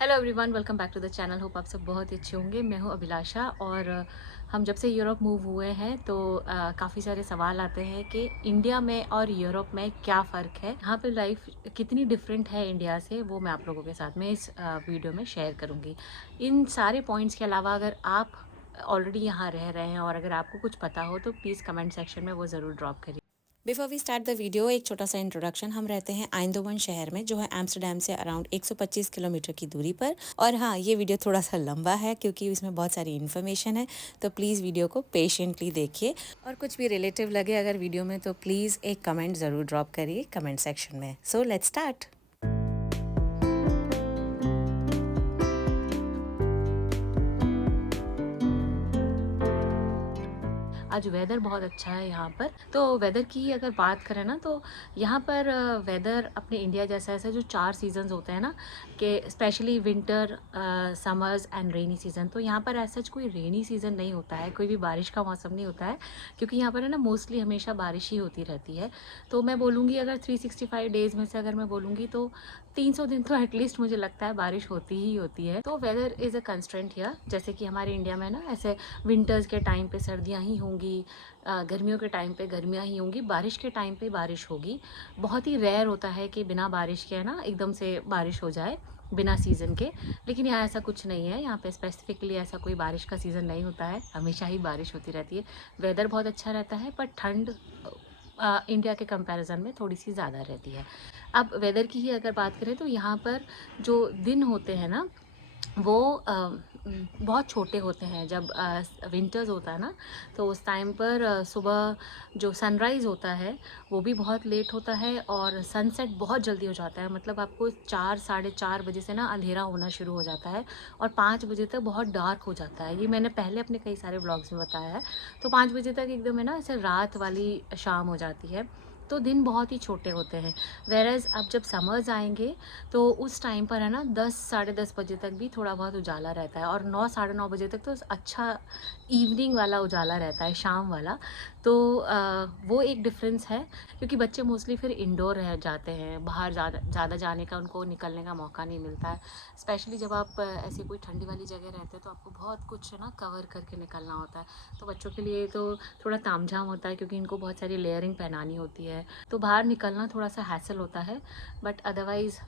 Hello everyone, welcome back to the channel. Hope आप सब बहुत ही अच्छे होंगे। मैं हूँ अभिलाषा और हम जब से यूरोप मूव हुए हैं तो काफ़ी सारे सवाल आते हैं कि इंडिया में और यूरोप में क्या फ़र्क है, यहाँ पे लाइफ कितनी डिफरेंट है इंडिया से। वो मैं आप लोगों के साथ में इस वीडियो में शेयर करूँगी। इन सारे पॉइंट्स के अलावा अगर आप ऑलरेडी यहाँ रह रहे हैं और अगर आपको कुछ पता हो तो प्लीज़ कमेंट सेक्शन में वो ज़रूर ड्रॉप करिए। Before we start the video, एक छोटा सा इंट्रोडक्शन। हम रहते हैं आइंदोवन शहर में, जो है एम्स्टरडेम से अराउंड 125 किलोमीटर की दूरी पर। और हाँ, ये वीडियो थोड़ा सा लंबा है क्योंकि इसमें बहुत सारी इन्फॉर्मेशन है, तो प्लीज़ वीडियो को पेशेंटली देखिए। और कुछ भी रिलेटिव लगे अगर वीडियो में तो प्लीज़ एक कमेंट ज़रूर ड्रॉप करिए कमेंट सेक्शन में। So let's start. आज वेदर बहुत अच्छा है यहाँ पर। तो वेदर की अगर बात करें ना तो यहाँ पर वेदर अपने इंडिया जैसा ऐसा जो 4 सीजन्स होते हैं ना, कि specially winter, summers and rainy season. तो यहाँ पर ऐसा कोई रेनी सीजन नहीं होता है, कोई भी बारिश का मौसम नहीं होता है, क्योंकि यहाँ पर है ना मोस्टली हमेशा बारिश ही होती रहती है। तो मैं बोलूँगी अगर 365 डेज़ में से अगर मैं बोलूँगी तो 300 दिन तो एटलीस्ट मुझे लगता है बारिश होती ही होती है। तो weather is a constraint here. जैसे कि हमारे इंडिया में ना ऐसे विंटर्स के टाइम पे सर्दियाँ ही होंगी, गर्मियों के टाइम पे गर्मियाँ ही होंगी, बारिश के टाइम पे बारिश होगी। बहुत ही रेयर होता है कि बिना बारिश के है ना एकदम से बारिश हो जाए बिना सीज़न के। लेकिन यहाँ ऐसा कुछ नहीं है, यहाँ पे स्पेसिफिकली ऐसा कोई बारिश का सीज़न नहीं होता है, हमेशा ही बारिश होती रहती है। वेदर बहुत अच्छा रहता है, पर ठंड इंडिया के कंपैरिजन में थोड़ी सी ज़्यादा रहती है। अब वेदर की ही अगर बात करें तो यहाँ पर जो दिन होते हैं ना वो बहुत छोटे होते हैं। जब विंटर्स होता है ना तो उस टाइम पर सुबह जो सनराइज़ होता है वो भी बहुत लेट होता है और सनसेट बहुत जल्दी हो जाता है। मतलब आपको 4 साढ़े 4 बजे से ना अंधेरा होना शुरू हो जाता है और 5 बजे तक बहुत डार्क हो जाता है। ये मैंने पहले अपने कई सारे ब्लॉग्स में बताया है। तो 5 बजे तक एकदम है ना ऐसे रात वाली शाम हो जाती है, तो दिन बहुत ही छोटे होते हैं। वेरएज़ अब जब समर्स आएंगे तो उस टाइम पर है ना 10 साढ़े 10 बजे तक भी थोड़ा बहुत उजाला रहता है और 9 साढ़े 9 बजे तक तो अच्छा इवनिंग वाला उजाला रहता है, शाम वाला। तो वो एक डिफरेंस है, क्योंकि बच्चे मोस्टली फिर इंडोर रह जाते हैं, बाहर ज़्यादा जाने का उनको निकलने का मौका नहीं मिलता है। स्पेशली जब आप ऐसी कोई ठंडी वाली जगह रहते हैं तो आपको बहुत कुछ है ना कवर करके निकलना होता है। तो बच्चों के लिए तो थोड़ा तामझाम होता है, क्योंकि इनको बहुत सारी लेयरिंग पहनानी होती है, तो बाहर निकलना थोड़ा सा हैसल होता है। बट अदरवाइज़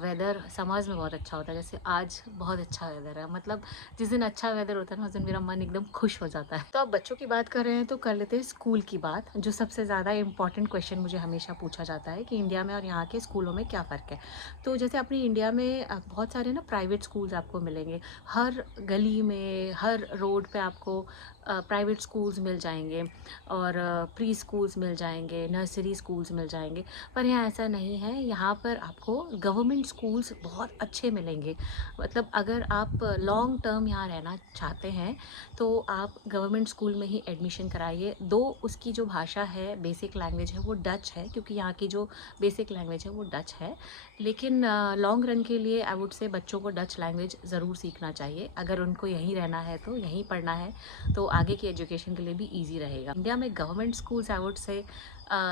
वेदर समर्स में बहुत अच्छा होता है। जैसे आज बहुत अच्छा वेदर है, मतलब जिस दिन अच्छा वेदर होता है ना उस दिन मेरा मन एकदम खुश हो जाता है। तो अब बच्चों की बात कर रहे हैं तो कर लेते हैं स्कूल की बात, जो सबसे ज़्यादा इंपॉर्टेंट क्वेश्चन मुझे हमेशा पूछा जाता है कि इंडिया में और यहाँ के स्कूलों में क्या फ़र्क है। तो जैसे अपने इंडिया में बहुत सारे ना प्राइवेट स्कूल्स आपको मिलेंगे, हर गली में हर रोड पे आपको प्राइवेट स्कूल्स मिल जाएंगे और प्री स्कूल्स मिल जाएंगे, नर्सरी स्कूल्स मिल जाएंगे। पर यहाँ ऐसा नहीं है, यहाँ पर आपको गवर्नमेंट स्कूल्स बहुत अच्छे मिलेंगे। मतलब अगर आप लॉन्ग टर्म यहाँ रहना चाहते हैं तो आप गवर्नमेंट स्कूल में ही एडमिशन कराइए। दो उसकी जो भाषा है, बेसिक लैंग्वेज है, वो डच है, क्योंकि यहाँ की जो बेसिक लैंग्वेज है वो डच है। लेकिन लॉन्ग रन के लिए आई वुड से बच्चों को डच लैंग्वेज ज़रूर सीखना चाहिए। अगर उनको यहीं रहना है तो यहीं पढ़ना है तो आगे की एजुकेशन के लिए भी ईजी रहेगा। इंडिया में government schools I would say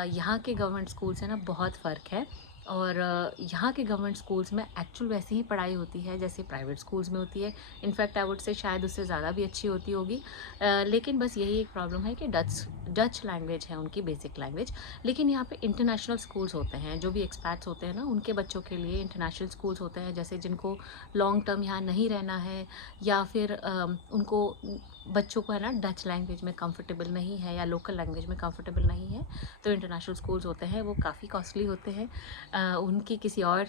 यहाँ के गवर्नमेंट स्कूल से ना बहुत फ़र्क है। और यहाँ के गवर्नमेंट स्कूल्स में एक्चुअल वैसी ही पढ़ाई होती है जैसे प्राइवेट स्कूल्स में होती है। इनफैक्ट आई वुड से शायद उससे ज़्यादा भी अच्छी होती होगी। लेकिन बस यही एक प्रॉब्लम है कि डच लैंग्वेज है उनकी बेसिक लैंग्वेज। लेकिन यहाँ पे इंटरनेशनल स्कूल्स होते हैं, जो भी एक्सपैट्स होते हैं ना उनके बच्चों के लिए इंटरनेशनल स्कूल्स होते हैं। जैसे जिनको लॉन्ग टर्म यहाँ नहीं रहना है, या फिर उनको बच्चों को है ना डच लैंग्वेज में कंफर्टेबल नहीं है या लोकल लैंग्वेज में कंफर्टेबल नहीं है, तो इंटरनेशनल स्कूल्स होते हैं। वो काफ़ी कॉस्टली होते हैं। उनकी किसी और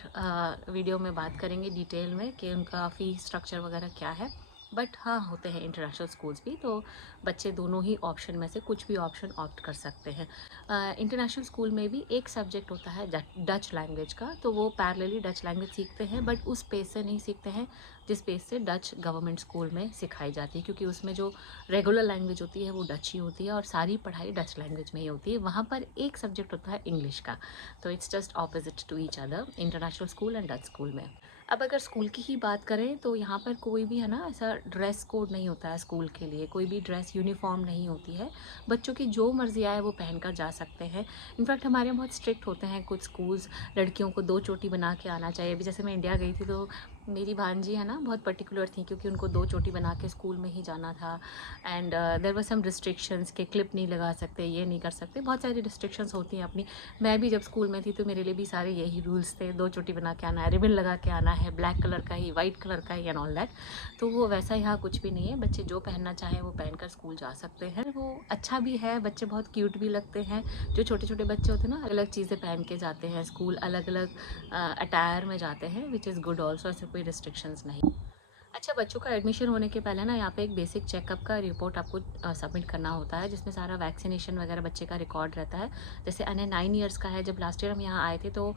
वीडियो में बात करेंगे डिटेल में कि उनका फ़ी स्ट्रक्चर वगैरह क्या है। बट हाँ, होते हैं इंटरनेशनल स्कूल्स भी, तो बच्चे दोनों ही ऑप्शन में से कुछ भी ऑप्शन ऑप्ट कर सकते हैं। इंटरनेशनल स्कूल में भी एक सब्जेक्ट होता है डच लैंग्वेज का, तो वो पैरेलली डच लैंग्वेज सीखते हैं, बट उस पेस से नहीं सीखते हैं जिस पेस से डच गवर्नमेंट स्कूल में सिखाई जाती है, क्योंकि उसमें जो रेगुलर लैंग्वेज होती है वो डच ही होती है और सारी पढ़ाई डच लैंग्वेज में ही होती है। वहाँ पर एक सब्जेक्ट होता है इंग्लिश का। तो it's just opposite to each other, international school and Dutch school में। अब अगर स्कूल की ही बात करें तो यहाँ पर कोई भी है ना ऐसा ड्रेस कोड नहीं होता है स्कूल के लिए, कोई भी ड्रेस यूनिफॉर्म नहीं होती है। बच्चों की जो मर्जी आए वो पहनकर जा सकते हैं। इनफैक्ट हमारे यहाँ बहुत स्ट्रिक्ट होते हैं कुछ स्कूल्स, लड़कियों को 2 चोटी बना के आना चाहिए। अभी जैसे मैं इंडिया गई थी तो मेरी भांजी है ना बहुत पर्टिकुलर थी, क्योंकि उनको 2 चोटी बना के स्कूल में ही जाना था। And there were some restrictions कि क्लिप नहीं लगा सकते, ये नहीं कर सकते, बहुत सारी रिस्ट्रिक्शंस होती हैं अपनी। मैं भी जब स्कूल में थी तो मेरे लिए भी सारे यही रूल्स थे, 2 चोटी बना के आना है, रिबन लगा के आना है, ब्लैक कलर का ही, वाइट कलर का ही एंड ऑल दैट। तो वो वैसा यहाँ कुछ भी नहीं है, बच्चे जो पहनना चाहें वो पहनकर स्कूल जा सकते हैं। वो अच्छा भी है, बच्चे बहुत क्यूट भी लगते हैं। जो छोटे-छोटे बच्चे होते हैं ना, अलग-अलग चीज़ें पहन के जाते हैं स्कूल, अलग-अलग अटायर में जाते हैं, विच इज़ गुड ऑल्सो, ऐसे कोई रिस्ट्रिक्शंस नहीं। अच्छा, बच्चों का एडमिशन होने के पहले ना यहाँ पे एक बेसिक चेकअप का रिपोर्ट आपको सबमिट करना होता है, जिसमें सारा वैक्सीनेशन वगैरह बच्चे का रिकॉर्ड रहता है। जैसे अने 9 ईयर्स का है, जब लास्ट ईयर हम यहाँ आए थे तो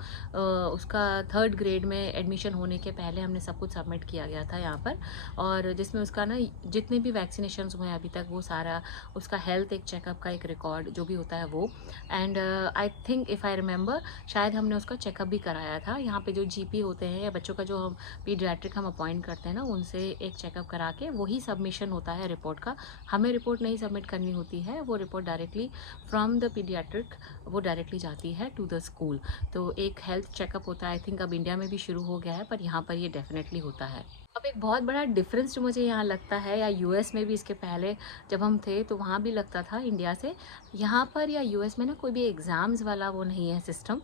उसका 3rd ग्रेड में एडमिशन होने के पहले हमने सब कुछ सबमिट किया गया था यहाँ पर, और जिसमें उसका ना जितने भी वैक्सीनेशन हुए हैं अभी तक, वो सारा उसका हेल्थ एक चेकअप का एक रिकॉर्ड जो भी होता है वो। And I think if I remember, शायद हमने उसका चेकअप भी कराया था। यहाँ पे जो जीपी होते हैं या बच्चों का जो हम पीडियाट्रिक हम अपॉइंट करते हैं ना, उनसे एक चेकअप करा के वही सबमिशन होता है रिपोर्ट का। हमें रिपोर्ट नहीं सबमिट करनी होती है, वो report directly from the paediatric वो डायरेक्टली जाती है टू द स्कूल। तो एक हेल्थ चेकअप होता है, आई थिंक अब इंडिया में भी शुरू हो गया है, पर यहाँ पर ये डेफिनेटली होता है। अब एक बहुत बड़ा डिफरेंस जो मुझे यहाँ लगता है, या यूएस में भी इसके पहले जब हम थे तो वहाँ भी लगता था इंडिया से, यहाँ पर या यूएस में ना कोई भी एग्ज़ाम्स वाला वो नहीं है सिस्टम,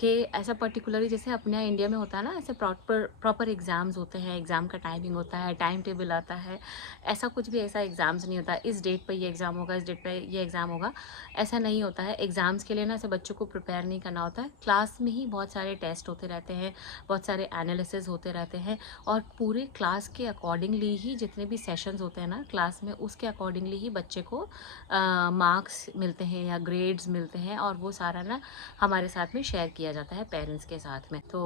कि ऐसा पर्टिकुलरली जैसे अपने यहाँ इंडिया में होता है ना, ऐसे प्रॉपर एग्ज़ाम्स होते हैं, एग्ज़ाम का टाइमिंग होता है, टाइम टेबल आता है। ऐसा कुछ भी ऐसा एग्ज़ाम्स नहीं होता, इस डेट पे ये एग्ज़ाम होगा, इस डेट पे ये एग्ज़ाम होगा, ऐसा नहीं होता है। एग्ज़ाम्स के लिए ना ऐसे बच्चों को प्रिपेयर नहीं करना होता है, क्लास में ही बहुत सारे टेस्ट होते रहते हैं, बहुत सारे एनालिसिस होते रहते हैं, और पूरे क्लास के अकॉर्डिंगली ही जितने भी सेशंस होते हैं ना क्लास में, उसके अकॉर्डिंगली ही बच्चे को मार्क्स मिलते हैं या ग्रेड्स मिलते हैं, और वो सारा ना हमारे साथ में शेयर किया जाता है पेरेंट्स के साथ में। तो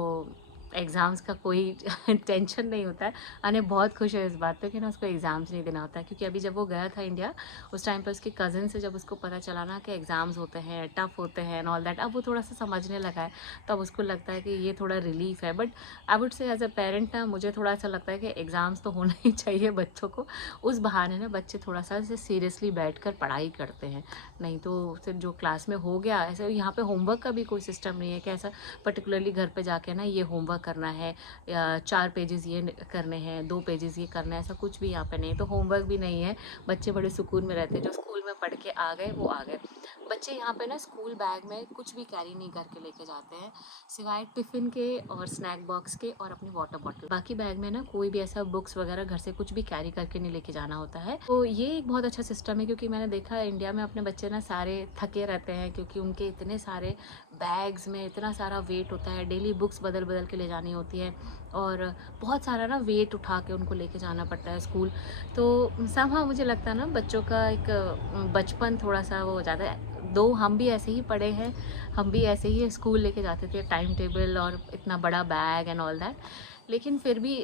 एग्ज़ाम्स का कोई टेंशन नहीं होता है। अने बहुत खुश है इस बात पे कि ना उसको एग्ज़ाम्स नहीं देना होता है, क्योंकि अभी जब वो गया था इंडिया, उस टाइम पर उसके कज़न से जब उसको पता चला ना कि एग्ज़ाम्स होते हैं, टफ़ होते हैं एंड ऑल दैट, अब वो थोड़ा सा समझने लगा है, तो अब उसको लगता है कि ये थोड़ा रिलीफ़ है। But I would say as a parent ना, मुझे थोड़ा ऐसा लगता है कि एग्ज़ाम्स तो होना ही चाहिए बच्चों को। उस बहाने ना बच्चे थोड़ा सा ऐसे सीरियसली बैठ कर पढ़ाई करते हैं, नहीं तो सिर्फ जो क्लास में हो गया ऐसे। यहाँ पे होमवर्क का भी कोई सिस्टम नहीं है कि ऐसा पर्टिकुलरली घर पे जाके ना ये होमवर्क करना है, या 4 पेजेस ये करने हैं, 2 पेजेस ये करना है, ऐसा कुछ भी यहाँ पे नहीं। तो होमवर्क भी नहीं है, बच्चे बड़े सुकून में रहते हैं। जो स्कूल में पढ़ के आ गए वो आ गए। बच्चे यहाँ पे ना स्कूल बैग में कुछ भी कैरी नहीं करके लेके जाते हैं, सिवाय टिफ़िन के और स्नैक बॉक्स के और अपनी वाटर बॉटल। बाकी बैग में ना कोई भी ऐसा बुक्स वगैरह घर से कुछ भी कैरी करके नहीं लेके जाना होता है। तो ये एक बहुत अच्छा सिस्टम है, क्योंकि मैंने देखा है इंडिया में अपने बच्चे ना सारे थके रहते हैं, क्योंकि उनके इतने सारे बैग्स में इतना सारा वेट होता है, डेली बुक्स बदल बदल के ले जानी होती है, और बहुत सारा ना वेट उठा के उनको लेके जाना पड़ता है स्कूल। तो समहाउ मुझे लगता है ना बच्चों का एक बचपन थोड़ा सा वो हो जाता है। दो हम भी ऐसे ही पढ़े हैं, हम भी ऐसे ही स्कूल लेके जाते थे, टाइम टेबल और इतना बड़ा बैग एंड ऑल दैट। लेकिन फिर भी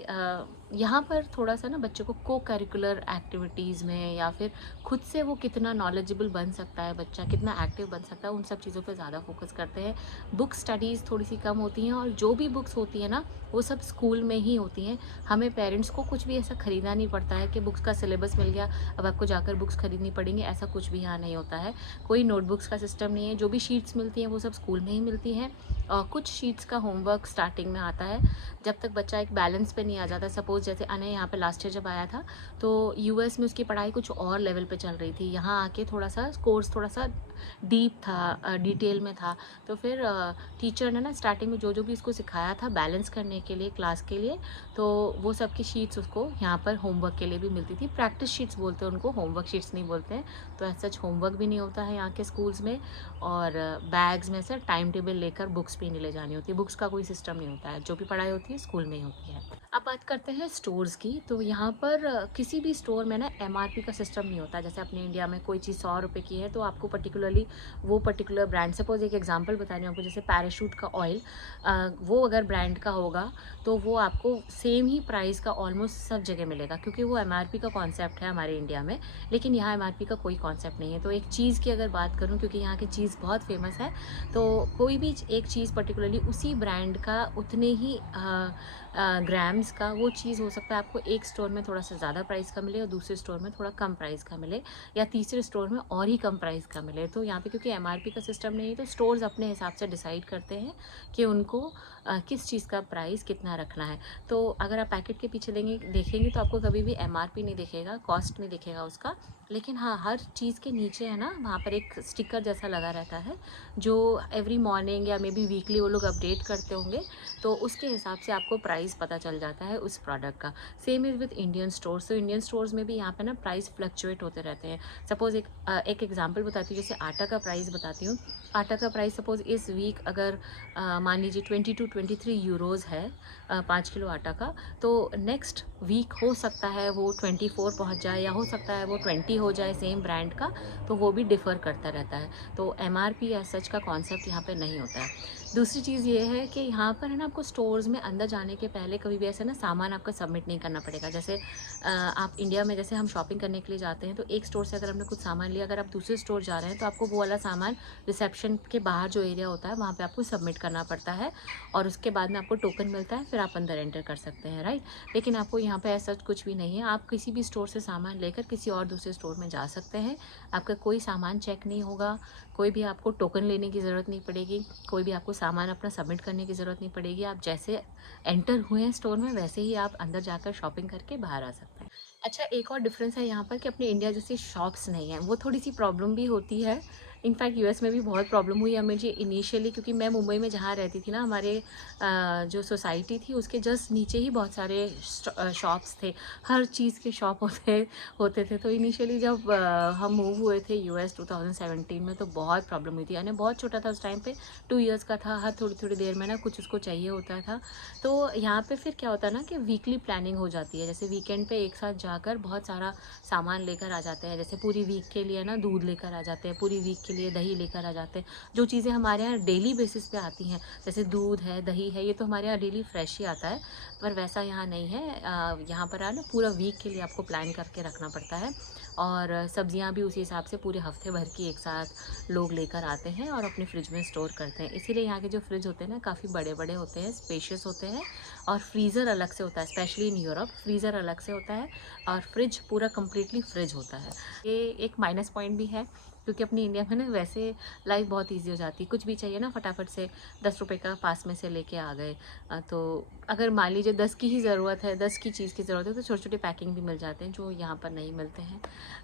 यहाँ पर थोड़ा सा ना बच्चों को को करिकुलर एक्टिविटीज़ में, या फिर खुद से वो कितना नॉलेजेबल बन सकता है, बच्चा कितना एक्टिव बन सकता है, उन सब चीज़ों पे ज़्यादा फोकस करते हैं। बुक स्टडीज़ थोड़ी सी कम होती हैं, और जो भी बुक्स होती है ना वो सब स्कूल में ही होती हैं। हमें पेरेंट्स को कुछ भी ऐसा ख़रीदना नहीं पड़ता है कि बुक्स का सिलेबस मिल गया अब आपको जाकर बुक्स खरीदनी पड़ेंगी, ऐसा कुछ भी यहाँ नहीं होता है। कोई नोटबुक्स का सिस्टम नहीं है, जो भी शीट्स मिलती हैं वो सब स्कूल में ही मिलती हैं। और कुछ शीट्स का होमवर्क स्टार्टिंग में आता है, जब तक बच्चा एक बैलेंस पे नहीं आ जाता। सपोज़ जैसे अने यहाँ पे लास्ट ईयर जब आया था, तो यूएस में उसकी पढ़ाई कुछ और लेवल पे चल रही थी, यहाँ आके थोड़ा सा कोर्स थोड़ा सा डीप था, डिटेल में था। तो फिर टीचर ने ना स्टार्टिंग में जो जो भी इसको सिखाया था बैलेंस करने के लिए क्लास के लिए, तो वो सब की शीट्स उसको यहाँ पर होमवर्क के लिए भी मिलती थी। प्रैक्टिस शीट्स बोलते हैं उनको, होमवर्क शीट्स नहीं बोलते हैं। तो ऐसा सच होमवर्क भी नहीं होता है यहाँ के स्कूल्स में, और बैग्स में से टाइम टेबल लेकर बुक्स भी नहीं ले जानी होती, बुक्स का कोई सिस्टम नहीं होता है, जो भी पढ़ाई होती है स्कूल में ही होती है। अब बात करते हैं स्टोर्स की। तो यहाँ पर किसी भी स्टोर में ना एमआरपी का सिस्टम नहीं होता। जैसे अपने इंडिया में कोई चीज़ 100 रुपये की है तो आपको पर्टिकुलरली वो पर्टिकुलर ब्रांड, सपोज एक एग्जांपल बता रही हूँ आपको, जैसे पैराशूट का ऑयल, वो अगर ब्रांड का होगा तो वो आपको सेम ही प्राइस का ऑलमोस्ट सब जगह मिलेगा, क्योंकि वो एमआरपी का कॉन्सेप्ट है हमारे इंडिया में। लेकिन यहाँ एमआरपी का कोई कॉन्सेप्ट नहीं है। तो एक चीज़ की अगर बात करूँ, क्योंकि यहाँ की चीज़ बहुत फेमस है, तो कोई भी एक चीज़ पर्टिकुलरली उसी ब्रांड का उतने ही ग्राम्स ब्रांड्स का वो चीज़ हो सकता है आपको एक स्टोर में थोड़ा सा ज़्यादा प्राइस का मिले और दूसरे स्टोर में थोड़ा कम प्राइस का मिले, या तीसरे स्टोर में और ही कम प्राइस का मिले। तो यहाँ पे क्योंकि एमआरपी का सिस्टम नहीं है, तो स्टोर्स अपने हिसाब से डिसाइड करते हैं कि उनको किस चीज़ का प्राइस कितना रखना है। तो अगर आप पैकेट के पीछे देखेंगे तो आपको कभी भी एमआरपी नहीं दिखेगा, कॉस्ट नहीं दिखेगा उसका, लेकिन हाँ, हर चीज़ के नीचे है ना, वहाँ पर एक स्टिकर जैसा लगा रहता है, जो एवरी मॉर्निंग या मे बी वीकली वो लोग अपडेट करते होंगे, तो उसके हिसाब से आपको प्राइस पता चल जाता है उस प्रोडक्ट का। Same is with Indian stores. तो इंडियन स्टोर्स में भी यहाँ पे ना प्राइस फ्लक्चुएट होते रहते हैं। सपोज़ एक एग्जांपल बताती हूँ, जैसे आटा का प्राइस बताती हूँ। आटा का प्राइस सपोज़ इस वीक अगर मान लीजिए 20 to 23 यूरोज़ है 5 किलो आटा का, तो नेक्स्ट वीक हो सकता है वो 24 पहुँच जाए, या हो सकता है वो 20 हो जाए सेम ब्रांड का, तो वो भी डिफ़र करता रहता है। तो एमआरपी एज़ सच का कॉन्सेप्ट यहाँ पे नहीं होता है। दूसरी चीज़ ये है कि यहाँ पर है ना, आपको स्टोर्स में अंदर जाने के पहले कभी भी ऐसे ना सामान आपका सबमिट नहीं करना पड़ेगा। जैसे आप इंडिया में जैसे हम शॉपिंग करने के लिए जाते हैं, तो एक स्टोर से अगर हमने कुछ सामान लिया, अगर आप दूसरे स्टोर जा रहे हैं तो आपको वो वाला सामान रिसेप्शन के बाहर जो एरिया होता है वहाँ पे आपको सबमिट करना पड़ता है, और उसके बाद में आपको टोकन मिलता है, फिर आप अंदर एंटर कर सकते हैं, राइट। लेकिन आपको यहाँ पे ऐसा कुछ भी नहीं है। आप किसी भी स्टोर से सामान लेकर किसी और दूसरे स्टोर में जा सकते हैं, आपका कोई सामान चेक नहीं होगा, कोई भी आपको टोकन लेने की ज़रूरत नहीं पड़ेगी, कोई भी आपको सामान अपना सबमिट करने की ज़रूरत नहीं पड़ेगी। आप जैसे एंटर हुए हैं स्टोर में, वैसे ही आप अंदर जाकर शॉपिंग करके बाहर आ सकते हैं। अच्छा, एक और डिफरेंस है यहाँ पर कि अपने इंडिया जैसी शॉप्स नहीं है, वो थोड़ी सी प्रॉब्लम भी होती है। इनफैक्ट यूएस में भी बहुत प्रॉब्लम हुई है मुझे इनिशियली, क्योंकि मैं मुंबई में जहाँ रहती थी ना, हमारे जो सोसाइटी थी उसके जस्ट नीचे ही बहुत सारे शॉप्स थे, हर चीज़ के शॉप होते होते थे। तो इनिशियली जब हम मूव हुए थे यूएस 2017 में, तो बहुत प्रॉब्लम हुई थी। यानी बहुत छोटा था उस टाइम पे, 2 इयर्स का था, हर थोड़ी थोड़ी देर में ना कुछ उसको चाहिए होता था। तो यहाँ पे फिर क्या होता है ना कि वीकली प्लानिंग हो जाती है, जैसे वीकेंड पे एक साथ जाकर बहुत सारा सामान लेकर आ जाते हैं। जैसे पूरी वीक के लिए ना दूध लेकर आ जाते हैं, पूरी वीक के लिए दही लेकर आ जाते हैं। जो चीज़ें हमारे यहाँ डेली बेसिस पे आती हैं, जैसे दूध है, दही है, ये तो हमारे यहाँ डेली फ्रेश ही आता है, पर वैसा यहाँ नहीं है। यहाँ पर ना पूरा वीक के लिए आपको प्लान करके रखना पड़ता है, और सब्जियाँ भी उसी हिसाब से पूरे हफ्ते भर की एक साथ लोग लेकर आते हैं और अपने फ्रिज में स्टोर करते हैं। इसीलिए यहाँ के जो फ्रिज होते हैं ना, काफ़ी बड़े बड़े होते हैं, स्पेशियस होते हैं, और फ्रीज़र अलग से होता है। स्पेशली इन यूरोप फ्रीज़र अलग से होता है, और फ्रिज पूरा कम्प्लीटली फ्रिज होता है। ये एक माइनस पॉइंट भी है, क्योंकि अपनी इंडिया में ना वैसे लाइफ बहुत ईजी हो जाती है, कुछ भी चाहिए ना फटाफट से 10 रुपये का पास में से लेके आ गए। तो अगर मान लीजिए 10 की ही ज़रूरत है, 10 की चीज़ की ज़रूरत है, तो छोटे छोटे पैकिंग भी मिल जाते हैं जो यहाँ पर नहीं मिलते हैं।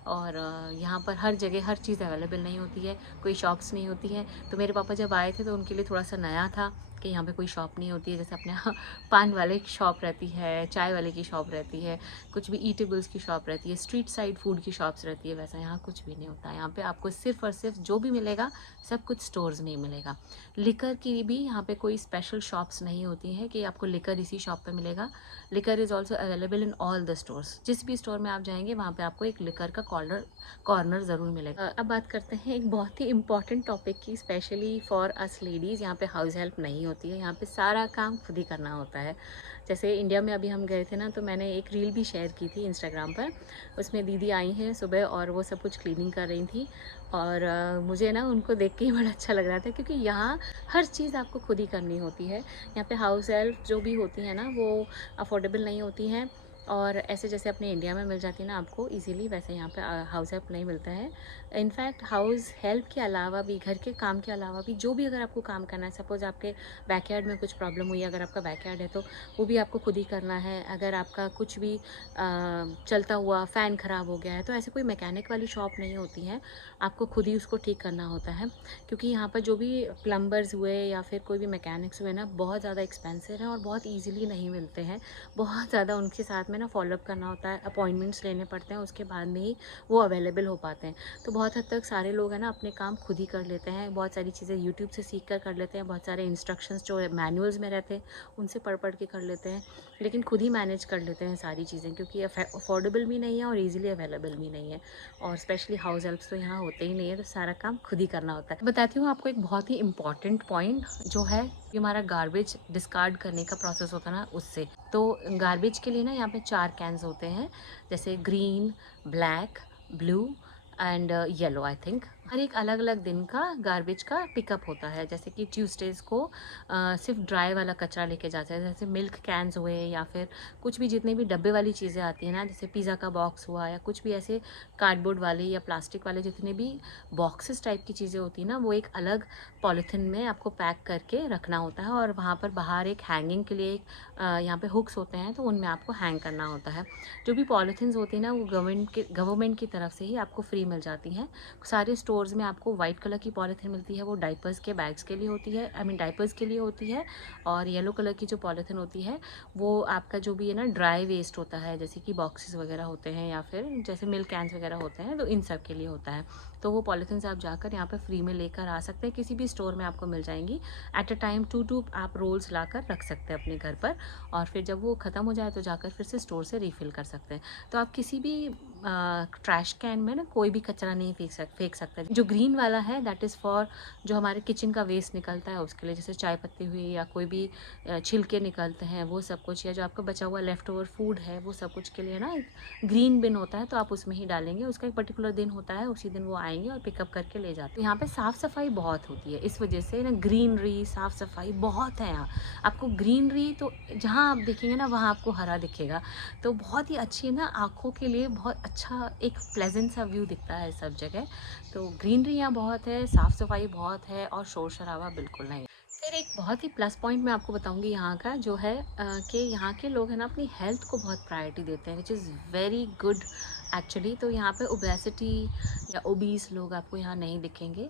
और यहाँ पर हर जगह हर चीज़ अवेलेबल नहीं होती है, कोई शॉप्स नहीं होती है। तो मेरे पापा जब आए थे तो उनके लिए थोड़ा सा नया था कि यहाँ पे कोई शॉप नहीं होती है। जैसे अपने यहाँ पान वाले की शॉप रहती है, चाय वाले की शॉप रहती है, कुछ भी ईटेबल्स की शॉप रहती है, स्ट्रीट साइड फूड की शॉप्स रहती है, वैसा यहाँ कुछ भी नहीं होता है। यहाँ पे आपको सिर्फ़ और सिर्फ जो भी मिलेगा सब कुछ स्टोर्स में ही मिलेगा। लिकर की भी यहाँ पे कोई स्पेशल शॉप्स नहीं होती हैं कि आपको लिकर इसी शॉप पे मिलेगा। Liquor is also available in all the stores. जिस भी स्टोर में आप जाएंगे वहाँ पे आपको एक लिकर का कॉर्नर ज़रूर मिलेगा। अब बात करते हैं एक बहुत ही इंपॉर्टेंट टॉपिक की, स्पेशली फॉर अस लेडीज़। यहाँ पे हाउस हेल्प नहीं होती है, यहाँ पे सारा काम खुद ही करना होता है। जैसे इंडिया में अभी हम गए थे ना, तो मैंने एक रील भी शेयर की थी इंस्टाग्राम पर। उसमें दीदी आई हैं सुबह और वो सब कुछ क्लीनिंग कर रही थी, और मुझे ना उनको देख के ही बड़ा अच्छा लग रहा था, क्योंकि यहाँ हर चीज़ आपको खुद ही करनी होती है। यहाँ पे हाउस हेल्प जो भी होती है ना, वो अफोर्डेबल नहीं होती हैं, और ऐसे जैसे अपने इंडिया में मिल जाती है ना आपको इजीली, वैसे यहाँ पे हाउस हेल्प नहीं मिलता है। इनफैक्ट हाउस हेल्प के अलावा भी, घर के काम के अलावा भी, जो भी अगर आपको काम करना है, सपोज़ आपके बैकयार्ड में कुछ प्रॉब्लम हुई है, अगर आपका बैकयार्ड है तो वो भी आपको खुद ही करना है। अगर आपका कुछ भी चलता हुआ फ़ैन ख़राब हो गया है, तो ऐसे कोई मैकेनिक वाली शॉप नहीं होती है, आपको खुद ही उसको ठीक करना होता है। क्योंकि यहाँ पर जो भी प्लम्बर्स हुए या फिर कोई भी मैकेनिक्स हुए ना, बहुत ज़्यादा एक्सपेंसिव हैं और बहुत ईजिली नहीं मिलते हैं। बहुत ज़्यादा उनके साथ में ना फॉलोअप करना होता है, अपॉइंटमेंट्स लेने पड़ते हैं, उसके बाद में ही वो अवेलेबल हो पाते हैं। तो बहुत हद तक सारे लोग हैं ना अपने काम खुद ही कर लेते हैं, बहुत सारी चीज़ें यूट्यूब से सीख कर लेते हैं, बहुत सारे इंस्ट्रक्शंस जो मैनुअल्स में रहते हैं उनसे पढ़ के कर लेते हैं, लेकिन खुद ही मैनेज कर लेते हैं सारी चीज़ें, क्योंकि अफोर्डेबल भी नहीं है और ईजिली अवेलेबल भी नहीं है। और स्पेशली हाउस हेल्प्स तो यहाँ होते ही नहीं है, तो सारा काम खुद ही करना होता है। बताती हूँ आपको एक बहुत ही इंपॉर्टेंट पॉइंट जो है, कि हमारा गार्बेज डिस्कार्ड करने का प्रोसेस होता है ना, उससे। तो गार्बेज के लिए ना यहाँ पे 4 कैन्स होते हैं, जैसे green, black, blue and yellow, I think, हर एक अलग अलग दिन का गार्बेज का पिकअप होता है। जैसे कि ट्यूसडेज़ को सिर्फ ड्राई वाला कचरा लेके जाते हैं, जैसे मिल्क कैन्स हुए या फिर कुछ भी जितनी भी डब्बे वाली चीज़ें आती हैं ना, जैसे पिज़्ज़ा का बॉक्स हुआ या कुछ भी ऐसे कार्डबोर्ड वाले या प्लास्टिक वाले जितने भी बॉक्सेस टाइप की चीज़ें होती हैं ना, वो एक अलग पॉलीथिन में आपको पैक करके रखना होता है। और वहाँ पर बाहर एक हैंगिंग के लिए एक यहाँ पे हुक्स होते हैं, तो उनमें आपको हैंग करना होता है। जो भी पॉलीथिन्स होती हैं ना, वो गवर्नमेंट की तरफ से ही आपको फ्री मिल जाती हैं। सारे स्टोर्स में आपको वाइट कलर की पॉलीथिन मिलती है, वो डाइपर्स के बैग्स के लिए होती है, आई मीन डाइपर्स के लिए होती है। और येलो कलर की जो पॉलीथिन होती है वो आपका जो भी है ना ड्राई वेस्ट होता है, जैसे कि बॉक्सेस वगैरह होते हैं या फिर जैसे मिल्क कैंस वगैरह होते हैं, तो इन सब के लिए होता है। तो वो पॉलीथिन आप जाकर यहाँ पर फ्री में लेकर आ सकते हैं, किसी भी स्टोर में आपको मिल जाएंगी। एट अ टाइम 2 आप रोल्स ला कर रख सकते हैं अपने घर पर, और फिर जब वो ख़त्म हो जाए तो जाकर फिर से स्टोर से रिफ़िल कर सकते हैं। तो आप किसी भी ट्रैश कैन में ना कोई भी कचरा नहीं फेंक सकते। जो ग्रीन वाला है दैट इज़ फॉर जो हमारे किचन का वेस्ट निकलता है उसके लिए, जैसे चाय पत्ती हुई या कोई भी छिलके निकलते हैं वो सब कुछ, या जो आपका बचा हुआ लेफ्ट ओवर फूड है वो सब कुछ के लिए ना एक ग्रीन बिन होता है, तो आप उसमें ही डालेंगे। उसका एक पर्टिकुलर दिन होता है, उसी दिन वो आएंगे और पिकअप करके ले जाते हैं। तो यहाँ पे साफ़ सफाई बहुत होती है, इस वजह से ना ग्रीनरी साफ़ सफाई बहुत है यहाँ। आपको ग्रीनरी तो जहाँ आप देखेंगे ना वहाँ आपको हरा दिखेगा, तो बहुत ही अच्छी ना आँखों के लिए बहुत अच्छा एक प्लेजेंट सा व्यू दिखता है सब जगह। तो ग्रीनरी यहाँ बहुत है, साफ़ सफाई बहुत है और शोर शराबा बिल्कुल नहीं। फिर एक बहुत ही प्लस पॉइंट मैं आपको बताऊंगी यहाँ का, जो है कि यहाँ के लोग हैं ना अपनी हेल्थ को बहुत प्रायोरिटी देते हैं, which is very good actually. तो यहाँ पे ओबेसिटी या ओबीस लोग आपको यहाँ नहीं दिखेंगे।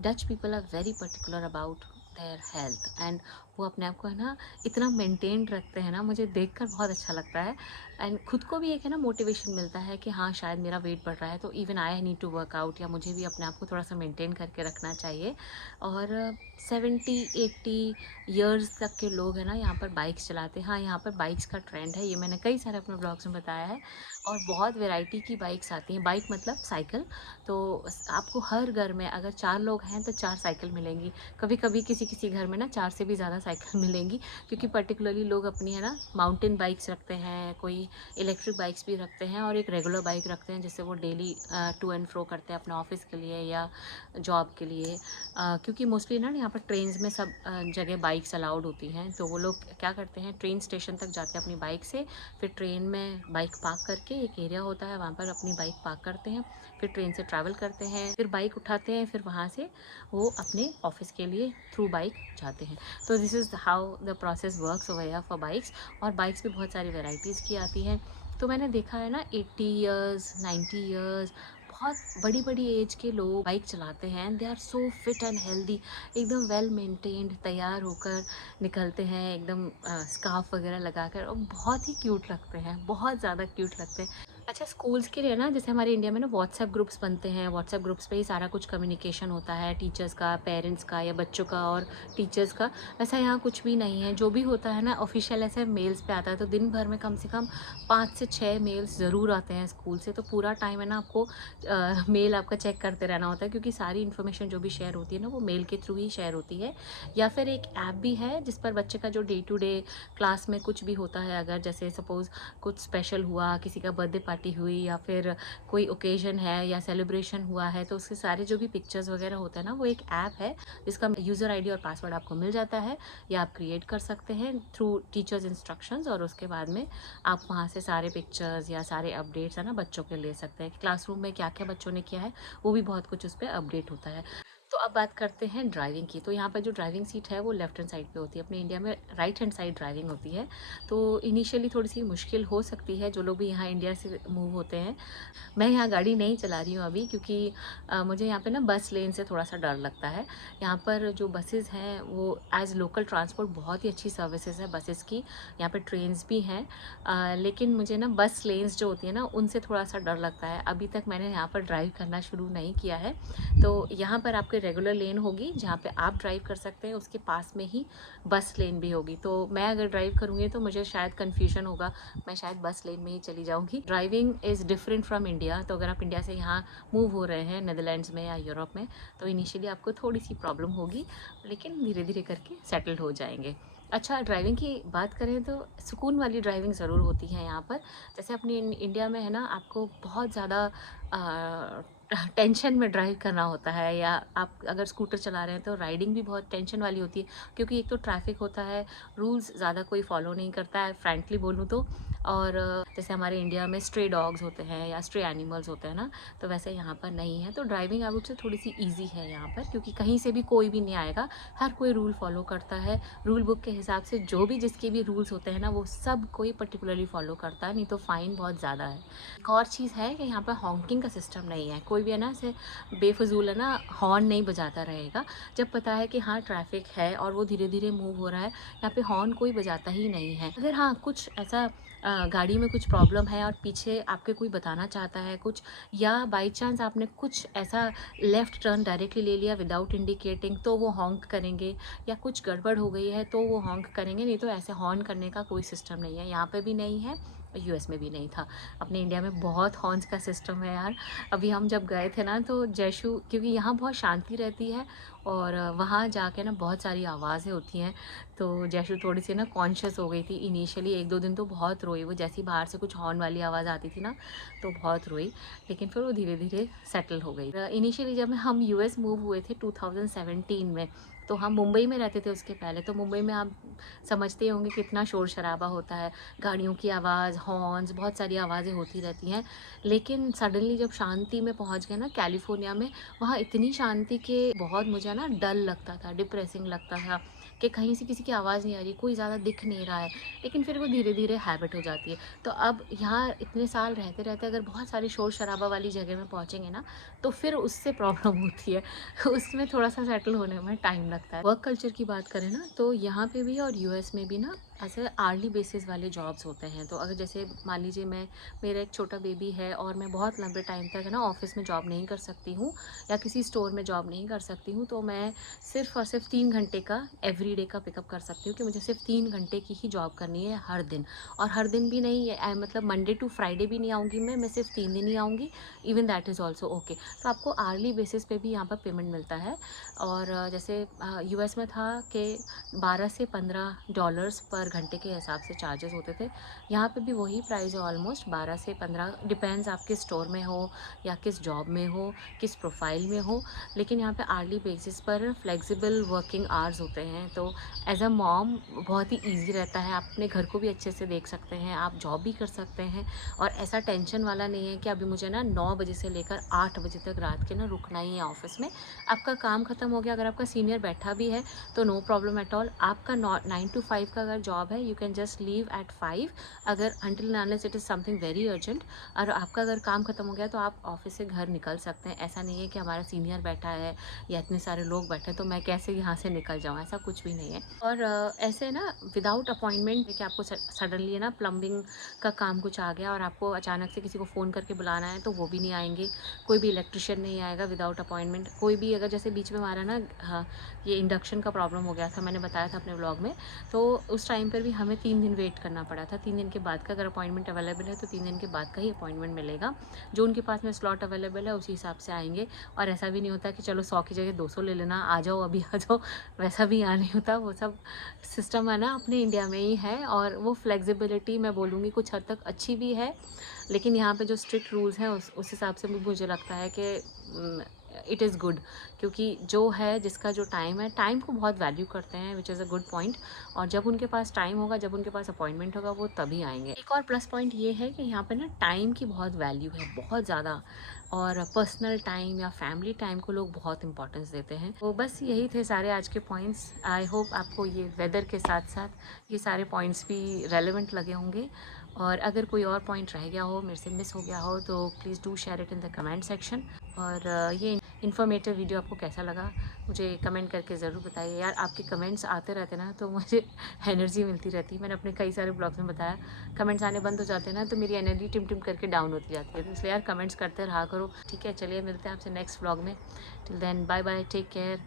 Dutch people are very particular about their health, and वो अपने आप को है ना इतना मेंटेन रखते हैं ना, मुझे देखकर बहुत अच्छा लगता है। एंड खुद को भी एक है ना मोटिवेशन मिलता है कि हाँ शायद मेरा वेट बढ़ रहा है तो even I need to work out, या मुझे भी अपने आप को थोड़ा सा मेंटेन करके रखना चाहिए। और 70-80 ईयर्स तक के लोग हैं ना यहाँ पर बाइक्स चलाते हैं। हाँ, यहाँ पर बाइक्स का ट्रेंड है, ये मैंने कई सारे अपने ब्लॉग्स में बताया है। और बहुत वैरायटी की बाइक्स आती हैं, बाइक मतलब साइकिल। तो आपको हर घर में अगर 4 लोग हैं तो 4 साइकिल मिलेंगी। कभी कभी किसी किसी घर में ना 4 से भी ज़्यादा साइकिल मिलेंगी, क्योंकि पर्टिकुलरली लोग अपनी है ना माउंटेन बाइक्स रखते हैं, कोई इलेक्ट्रिक बाइक्स भी रखते हैं और एक रेगुलर बाइक रखते हैं, जिससे वो डेली टू एंड फ्रो करते हैं अपने ऑफिस के लिए या जॉब के लिए। क्योंकि मोस्टली ना यहाँ पर ट्रेन्स में सब जगह बाइक्स अलाउड होती हैं, तो वो लोग क्या करते हैं ट्रेन स्टेशन तक जाते हैं अपनी बाइक से, फिर ट्रेन में बाइक पार्क करके एक एरिया होता है वहाँ पर अपनी बाइक पार्क करते हैं, फिर ट्रेन से ट्रैवल करते हैं, फिर बाइक उठाते हैं, फिर वहाँ से वो अपने ऑफिस के लिए थ्रू बाइक जाते हैं। तो this is how the process works over here for bikes. और बाइक्स भी बहुत सारी वेराइटीज़ की आती हैं। तो मैंने देखा है ना 80 ईयर्स 90 ईयर्स बहुत बड़ी बड़ी एज के लोग बाइक चलाते हैं, they are so fit and healthy, एकदम वेल मेंटेन्ड तैयार होकर निकलते हैं, एकदम स्कार्फ वगैरह लगाकर, और बहुत ही क्यूट लगते हैं, बहुत ज़्यादा क्यूट लगते हैं। अच्छा, स्कूल्स के लिए ना जैसे हमारे इंडिया में ना व्हाट्सएप ग्रुप्स बनते हैं, व्हाट्सएप ग्रुप्स पे ही सारा कुछ कम्युनिकेशन होता है, टीचर्स का, पेरेंट्स का या बच्चों का और टीचर्स का। वैसा यहाँ कुछ भी नहीं है, जो भी होता है ना ऑफिशियल ऐसे मेल्स पे आता है। तो दिन भर में कम से कम 5 से 6 मेल्स ज़रूर आते हैं स्कूल से, तो पूरा टाइम है ना आपको मेल आपका चेक करते रहना होता है, क्योंकि सारी इन्फॉर्मेशन जो भी शेयर होती है ना वो मेल के थ्रू ही शेयर होती है। या फिर एक ऐप भी है जिस पर बच्चे का जो डे टू डे क्लास में कुछ भी होता है, अगर जैसे सपोज़ कुछ स्पेशल हुआ, किसी का बर्थडे पार्टी हुई या फिर कोई ओकेजन है या सेलिब्रेशन हुआ है, तो उसके सारे जो भी पिक्चर्स वगैरह होता है ना, वो एक ऐप है जिसका यूज़र आईडी और पासवर्ड आपको मिल जाता है, या आप क्रिएट कर सकते हैं थ्रू टीचर्स इंस्ट्रक्शंस। और उसके बाद में आप वहाँ से सारे पिक्चर्स या सारे अपडेट्स है ना बच्चों के ले सकते हैं, क्लासरूम में क्या क्या बच्चों ने किया है वो भी बहुत कुछ उस पर अपडेट होता है। तो अब बात करते हैं ड्राइविंग की। तो यहाँ पर जो ड्राइविंग सीट है वो लेफ्ट हैंड साइड पे होती है, अपने इंडिया में राइट हैंड साइड ड्राइविंग होती है। तो इनिशियली थोड़ी सी मुश्किल हो सकती है जो लोग भी यहाँ इंडिया से मूव होते हैं। मैं यहाँ गाड़ी नहीं चला रही हूँ अभी, क्योंकि मुझे यहाँ पे ना बस लेन से थोड़ा सा डर लगता है। यहाँ पर जो बसेस हैं वो एज़ लोकल ट्रांसपोर्ट बहुत ही अच्छी सर्विसेज है बसेस की, यहाँ पे ट्रेन्स भी हैं। लेकिन मुझे ना बस लेन्स जो होती है ना उनसे थोड़ा सा डर लगता है। अभी तक मैंने यहाँ पर ड्राइव करना शुरू नहीं किया है। तो यहाँ पर आपके रेगुलर लेन होगी जहाँ पे आप ड्राइव कर सकते हैं, उसके पास में ही बस लेन भी होगी। तो मैं अगर ड्राइव करूँगी तो मुझे शायद कन्फ्यूजन होगा, मैं शायद बस लेन में ही चली जाऊँगी। Driving is different from India. तो अगर आप इंडिया से यहाँ मूव हो रहे हैं नीदरलैंड्स में या यूरोप में, तो इनिशियली आपको थोड़ी सी प्रॉब्लम होगी, लेकिन धीरे धीरे करके सेटल्ड हो जाएंगे। अच्छा, ड्राइविंग की बात करें तो सुकून वाली ड्राइविंग ज़रूर होती है यहाँ पर। जैसे अपनी इंडिया में है ना आपको बहुत ज़्यादा टेंशन में ड्राइव करना होता है, या आप अगर स्कूटर चला रहे हैं तो राइडिंग भी बहुत टेंशन वाली होती है, क्योंकि एक तो ट्रैफिक होता है, रूल्स ज़्यादा कोई फॉलो नहीं करता है फ्रैंकली बोलूँ तो। और जैसे हमारे इंडिया में स्ट्रे डॉग्स होते हैं या स्ट्रे एनिमल्स होते हैं ना, तो वैसे यहाँ पर नहीं है। तो ड्राइविंग आई वुड से थोड़ी सी ईजी है यहाँ पर, क्योंकि कहीं से भी कोई भी नहीं आएगा, हर कोई रूल फॉलो करता है। रूल बुक के हिसाब से जो भी जिसके भी रूल्स होते हैं ना, वो सब कोई पर्टिकुलरली फॉलो करता है, नहीं तो फ़ाइन बहुत ज़्यादा है। एक और चीज़ है कि यहाँ पर हॉन्किंग का सिस्टम नहीं है, कोई भी है ना ऐसे बेफजूल है ना हॉर्न नहीं बजाता रहेगा। जब पता है कि हाँ ट्रैफिक है और वो धीरे धीरे मूव हो रहा है, यहाँ पे हॉर्न कोई बजाता ही नहीं है। अगर हाँ कुछ ऐसा गाड़ी में कुछ प्रॉब्लम है और पीछे आपके कोई बताना चाहता है कुछ, या बाई चांस आपने कुछ ऐसा लेफ़्ट टर्न डायरेक्टली ले लिया विदाउट इंडिकेटिंग, तो वो हॉन्क करेंगे। या कुछ गड़बड़ हो गई है तो वो हॉन्क करेंगे, नहीं तो ऐसे हॉर्न करने का कोई सिस्टम नहीं है, यहाँ पे भी नहीं है, यूएस में भी नहीं था। अपने इंडिया में बहुत हॉर्न्स का सिस्टम है यार। अभी हम जब गए थे ना तो जयशु, क्योंकि यहाँ बहुत शांति रहती है और वहाँ जाके ना बहुत सारी आवाज़ें होती हैं, तो जयशु थोड़ी सी ना कॉन्शियस हो गई थी इनिशियली। 1-2 दिन तो बहुत रोई वो, जैसी बाहर से कुछ हॉर्न वाली आवाज़ आती थी ना तो बहुत रोई, लेकिन फिर वो धीरे धीरे सेटल हो गई। इनिशियली जब हम यूएस मूव हुए थे 2017 में, तो हम मुंबई में रहते थे उसके पहले। तो मुंबई में आप समझते ही होंगे कितना शोर शराबा होता है, गाड़ियों की आवाज़, हॉर्न्स, बहुत सारी आवाज़ें होती रहती हैं। लेकिन सडनली जब शांति में पहुंच गए ना कैलिफोर्निया में, वहाँ इतनी शांति के बहुत मुझे ना डल लगता था, डिप्रेसिंग लगता था कि कहीं से किसी की आवाज़ नहीं आ रही, कोई ज़्यादा दिख नहीं रहा है। लेकिन फिर वो धीरे धीरे हैबिट हो जाती है। तो अब यहाँ इतने साल रहते रहते अगर बहुत सारे शोर शराबा वाली जगह में पहुँचेंगे ना, तो फिर उससे प्रॉब्लम होती है। उसमें थोड़ा सा सेटल होने में टाइम लगता है। वर्क कल्चर की बात करें ना, तो यहाँ पे भी और यूएस में भी ना ऐसे आर्ली बेसिस वाले जॉब्स होते हैं। तो अगर जैसे मान लीजिए मेरा एक छोटा बेबी है और मैं बहुत लंबे टाइम तक है ना ऑफिस में जॉब नहीं कर सकती हूँ, या किसी स्टोर में जॉब नहीं कर सकती हूँ, तो मैं सिर्फ और सिर्फ 3 घंटे का एवरी डे का पिकअप कर सकती हूँ, कि मुझे सिर्फ 3 घंटे की ही जॉब करनी है हर दिन। और हर दिन भी नहीं है, मतलब मंडे टू फ्राइडे भी नहीं आऊँगी मैं सिर्फ 3 दिन ही आऊँगी, even that is also okay. तो आपको आर्ली बेसिस पे भी यहाँ पर पेमेंट मिलता है। और जैसे यूएस में था कि 12 से $15 पर घंटे के हिसाब से चार्जेस होते थे। यहाँ पे भी वही प्राइस है ऑलमोस्ट 12 से 15, डिपेंड्स आप किस स्टोर में हो या किस जॉब में हो, किस प्रोफाइल में हो। लेकिन यहाँ पे आर्ली बेसिस पर फ्लेक्सिबल वर्किंग आवर्स होते हैं। तो एज अ मॉम बहुत ही ईजी रहता है, आप अपने घर को भी अच्छे से देख सकते हैं, आप जॉब भी कर सकते हैं। और ऐसा टेंशन वाला नहीं है कि अभी मुझे ना 9 बजे से लेकर 8 बजे तक रात के ना रुकना ही है ऑफिस में। आपका काम खत्म हो गया, अगर आपका सीनियर बैठा भी है तो नो प्रॉब्लम एट ऑल। आपका 9 to 5 का अगर जॉब है, you can just leave at 5, अगर until unless it is something very urgent. और आपका अगर काम खत्म हो गया तो आप ऑफिस से घर निकल सकते हैं। ऐसा नहीं है कि हमारा सीनियर बैठा है या इतने सारे लोग बैठे हैं तो मैं कैसे यहाँ से निकल जाऊँ, ऐसा कुछ भी नहीं है। और ऐसे ना विदाउट अपॉइंटमेंट कि आपको सडनली है ना प्लम्बिंग का काम कुछ आ गया और आपको अचानक से किसी को फ़ोन करके बुलाना है, तो वो भी नहीं आएंगे। कोई भी इलेक्ट्रिशियन नहीं आएगा विदाउट अपॉइंटमेंट। कोई भी अगर जैसे बीच में हमारा ना हाँ, ये इंडक्शन का प्रॉब्लम हो गया था, मैंने बताया था अपने व्लॉग में, तो उस टाइम पर भी हमें 3 दिन वेट करना पड़ा था। 3 दिन के बाद का अगर अपॉइंटमेंट अवेलेबल है तो 3 दिन के बाद का ही अपॉइंटमेंट मिलेगा। जो उनके पास में स्लॉट अवेलेबल है उसी हिसाब से आएंगे। और ऐसा भी नहीं होता कि चलो 100 की जगह 200 ले लेना, आ जाओ अभी आ जाओ, वैसा भी यहाँ नहीं होता। वो सब सिस्टम है ना अपने इंडिया में ही है। और वो फ्लेक्सिबिलिटी मैं बोलूँगी कुछ हद तक अच्छी भी है, लेकिन यहाँ पे जो स्ट्रिक्ट रूल्स हैं उस हिसाब से मुझे लगता है कि इट इज़ गुड। क्योंकि जो है जिसका जो टाइम है, टाइम को बहुत वैल्यू करते हैं, which is a good point. और जब उनके पास टाइम होगा, जब उनके पास अपॉइंटमेंट होगा, वो तभी आएंगे। एक और प्लस पॉइंट ये है कि यहाँ पे ना टाइम की बहुत वैल्यू है, बहुत ज़्यादा। और पर्सनल टाइम या फैमिली टाइम को लोग बहुत इंपॉर्टेंस देते हैं। तो बस यही थे सारे आज के पॉइंट्स। आई होप आपको ये वेदर के साथ साथ ये सारे पॉइंट्स भी रेलेवेंट लगे होंगे। और अगर कोई और पॉइंट रह गया हो, मेरे से मिस हो गया हो, तो please do share it in the comment section. और ये इन्फॉर्मेटिव वीडियो आपको कैसा लगा मुझे कमेंट करके ज़रूर बताइए यार। आपके कमेंट्स आते रहते ना तो मुझे एनर्जी मिलती रहती है। मैंने अपने कई सारे ब्लॉग्स में बताया, कमेंट्स आने बंद हो जाते हैं ना तो मेरी एनर्जी टिम टिम करके डाउन होती जाती है। तो इसलिए यार कमेंट्स करते रहा करो, ठीक है। चलिए मिलते हैं आपसे नेक्स्ट ब्लॉग में। Till then bye bye, take care.